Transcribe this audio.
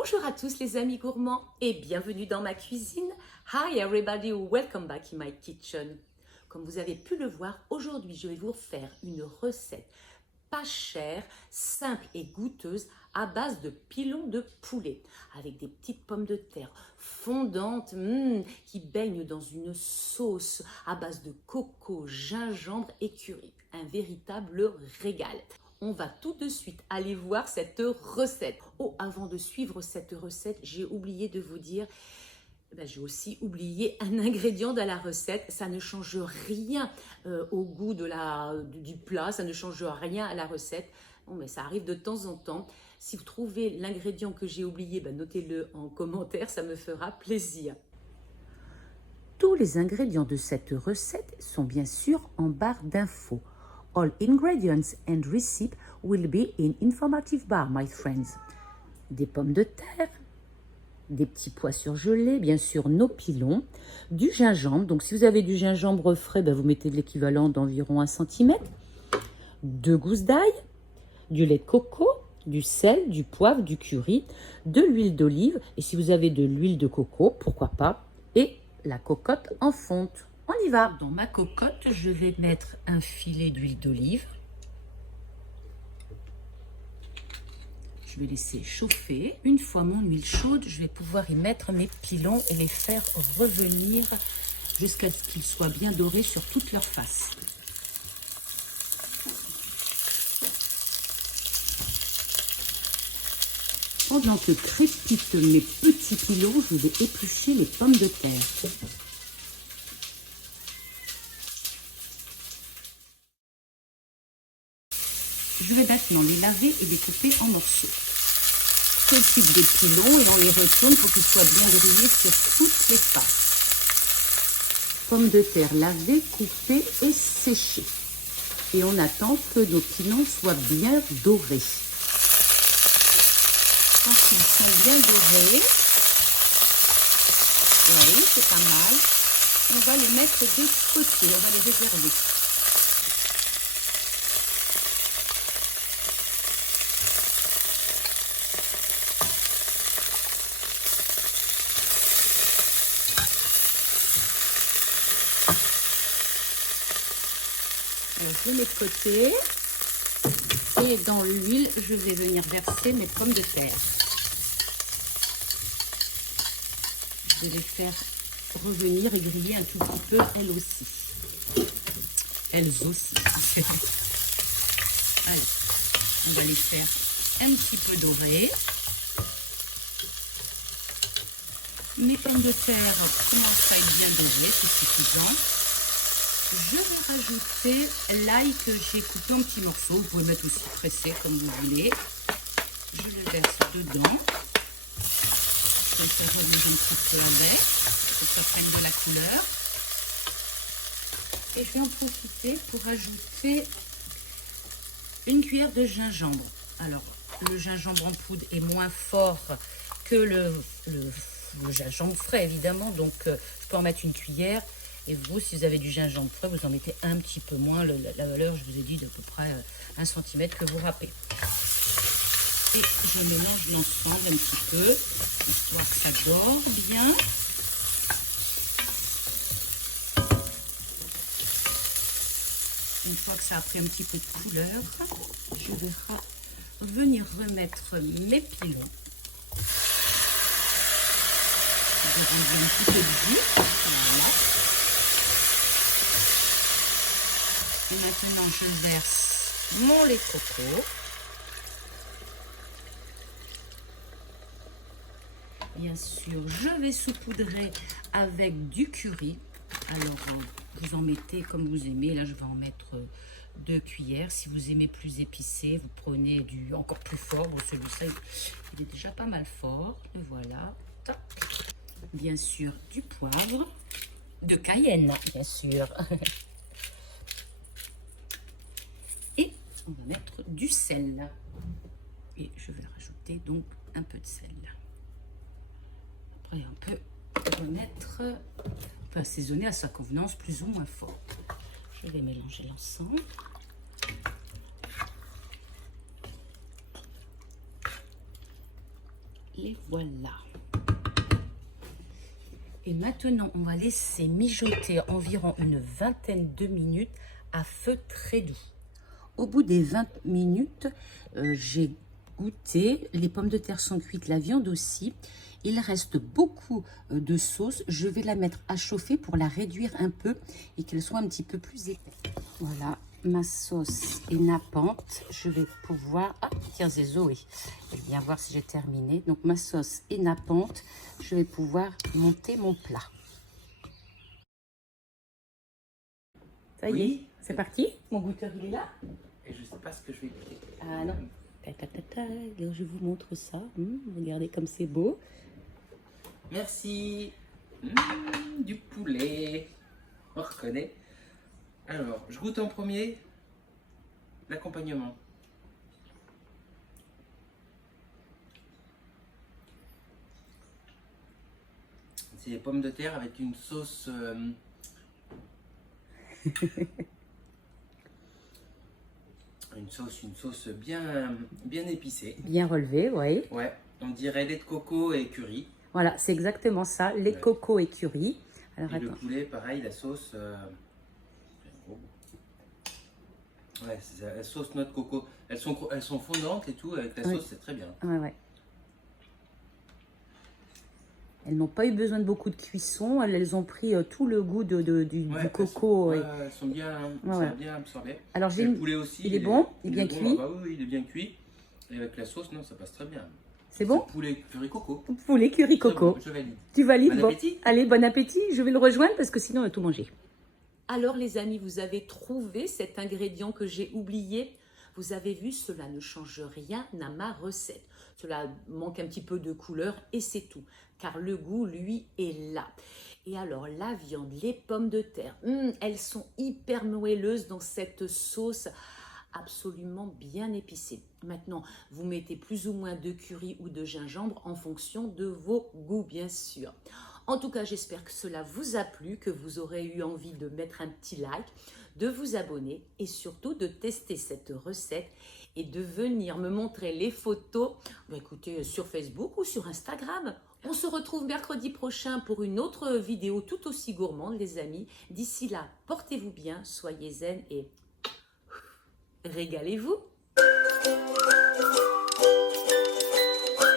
Bonjour à tous les amis gourmands et bienvenue dans ma cuisine. Hi everybody, welcome back in my kitchen. Comme vous avez pu le voir, aujourd'hui je vais vous faire une recette pas chère, simple et goûteuse à base de pilons de poulet avec des petites pommes de terre fondantes qui baignent dans une sauce à base de coco, gingembre et curry. Un véritable régal. On va tout de suite aller voir cette recette. Oh, avant de suivre cette recette, j'ai oublié de vous dire, j'ai aussi oublié un ingrédient dans la recette. Ça ne change rien au goût du plat, ça ne change rien à la recette. Bon, mais ça arrive de temps en temps. Si vous trouvez l'ingrédient que j'ai oublié, notez-le en commentaire, ça me fera plaisir. Tous les ingrédients de cette recette sont bien sûr en barre d'infos. All ingredients and recipes will be in informative bar, my friends. Des pommes de terre, des petits pois surgelés, bien sûr nos pilons, du gingembre. Donc si vous avez du gingembre frais, vous mettez de l'équivalent d'environ 1 cm, 2 gousses d'ail, du lait de coco, du sel, du poivre, du curry, de l'huile d'olive. Et si vous avez de l'huile de coco, pourquoi pas, et la cocotte en fonte. On y va. Dans ma cocotte, je vais mettre un filet d'huile d'olive. Je vais laisser chauffer. Une fois mon huile chaude, je vais pouvoir y mettre mes pilons et les faire revenir jusqu'à ce qu'ils soient bien dorés sur toute leur face. Pendant que crépitent mes petits pilons, je vais éplucher les pommes de terre. Je vais maintenant les laver et les couper en morceaux. Je coupe des pilons et on les retourne pour qu'ils soient bien grillés sur toutes les faces. Pommes de terre lavées, coupées et séchées. Et on attend que nos pilons soient bien dorés. Quand ils sont bien dorés, oui, c'est pas mal, on va les mettre de côté, on va les réserver. Alors, je les mets de côté et dans l'huile, je vais venir verser mes pommes de terre. Je vais les faire revenir et griller un tout petit peu, elles aussi. Elles aussi. Allez, on va les faire un petit peu dorées. Mes pommes de terre commencent à être bien dorées, c'est suffisant. Je vais rajouter l'ail que j'ai coupé en petits morceaux. Vous pouvez mettre aussi pressé comme vous voulez. Je le verse dedans. Je vais faire revenir un petit peu avec pour que ça prenne de la couleur. Et je vais en profiter pour ajouter une cuillère de gingembre. Alors, le gingembre en poudre est moins fort que le gingembre frais, évidemment. Donc, je peux en mettre une cuillère. Et vous, si vous avez du gingembre frais, vous en mettez un petit peu moins. La valeur, je vous ai dit, d'à peu près 1 cm que vous râpez. Et je mélange l'ensemble un petit peu, histoire que ça dore bien. Une fois que ça a pris un petit peu de couleur, je vais venir remettre mes pilons. Je vais rendre un petit peu de jus. Voilà. Et maintenant, je verse mon lait de coco. Bien sûr, je vais saupoudrer avec du curry. Alors, vous en mettez comme vous aimez. Là, je vais en mettre 2 cuillères. Si vous aimez plus épicé, vous prenez du encore plus fort. Bon, celui-ci, il est déjà pas mal fort. Et voilà. Bien sûr, du poivre. De Cayenne, bien sûr. Et on va mettre du sel. Et je vais rajouter donc un peu de sel. Après, on peut remettre, on peut assaisonner à sa convenance, plus ou moins fort. Je vais mélanger l'ensemble. Les voilà. Et maintenant, on va laisser mijoter environ une vingtaine de minutes à feu très doux. Au bout des 20 minutes, j'ai goûté. Les pommes de terre sont cuites, la viande aussi. Il reste beaucoup de sauce. Je vais la mettre à chauffer pour la réduire un peu et qu'elle soit un petit peu plus épaisse. Voilà, ma sauce est nappante. Je vais pouvoir... Ah, tiens, c'est Zoé. Je vais bien voir si j'ai terminé. Donc, ma sauce est nappante. Je vais pouvoir monter mon plat. Ça y est, c'est parti. Mon goûteur, il est là. Et je sais pas ce que je vais goûter. Ah non. Ta, ta, ta, ta. Alors, je vous montre ça. Regardez comme c'est beau. Merci. Du poulet. On reconnaît. Alors, je goûte en premier l'accompagnement. C'est des pommes de terre avec une sauce... une sauce bien épicée. Bien relevé, oui. Ouais, on dirait lait de coco et curry. Voilà, c'est exactement ça. Lait de coco et curry. Alors, et attends. le poulet, pareil, la sauce... Ouais, c'est la sauce noix de coco. Elles sont fondantes et tout, avec la sauce, c'est très bien. Ouais, ouais. Elles n'ont pas eu besoin de beaucoup de cuisson. Elles ont pris tout le goût du coco. Elles sont bien absorbées. Alors, le poulet aussi. Il est bon, il est bien cuit. Bah oui, il est bien cuit. Et avec la sauce, non, ça passe très bien. C'est bon? Poulet curry coco. Poulet curry coco. Bon, je valide. Tu valides? Bon appétit. Allez, bon appétit. Je vais le rejoindre parce que sinon on a tout mangé. Alors les amis, vous avez trouvé cet ingrédient que j'ai oublié? Vous avez vu, cela ne change rien à ma recette. Cela manque un petit peu de couleur et c'est tout. Car le goût, lui, est là. Et alors, la viande, les pommes de terre, elles sont hyper moelleuses dans cette sauce absolument bien épicée. Maintenant, vous mettez plus ou moins de curry ou de gingembre en fonction de vos goûts, bien sûr. En tout cas, j'espère que cela vous a plu, que vous aurez eu envie de mettre un petit like, de vous abonner et surtout de tester cette recette et de venir me montrer les photos, écoutez, sur Facebook ou sur Instagram. On se retrouve mercredi prochain pour une autre vidéo tout aussi gourmande, les amis. D'ici là, portez-vous bien, soyez zen et régalez-vous.